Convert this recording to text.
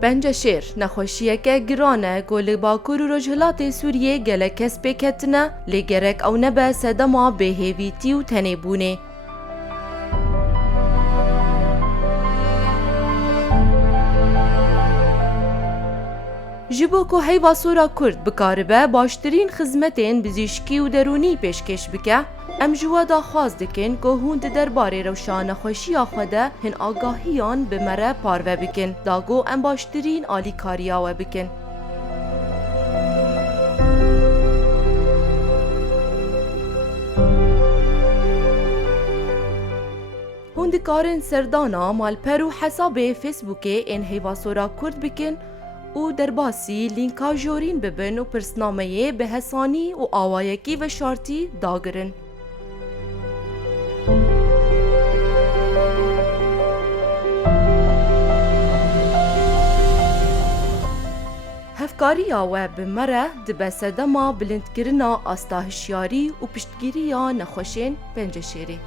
بنج شیر نخوشیه که گرانه گل باکور و رجهلات سوریه گله کس بکتنه لگرک او نبه سدما به هیویتی و تنبونه. جبو که هیوا سورا کرد بکاربه باشترین خدمتین بزیشکی و درونی پیشکش بکه، ام جوا دا خواست دکن که هوند درباره روشان خوشی آخوده هن آگاهیان به مره پاروه بکن داگو ام باشترین آلی کاریاوه بکن. هوند کارن سردانا مال پرو حساب فیسبوک این هیوا سورا کرد بکن او در باسی لینکا جورین ببن و پرسنامه به حسانی و آوایکی و شارتی داگرن. هفکاری آوه بمره دبسده ما بلندگرنا استاهشیاری و پشتگیری یا نخوشین بنج شیری.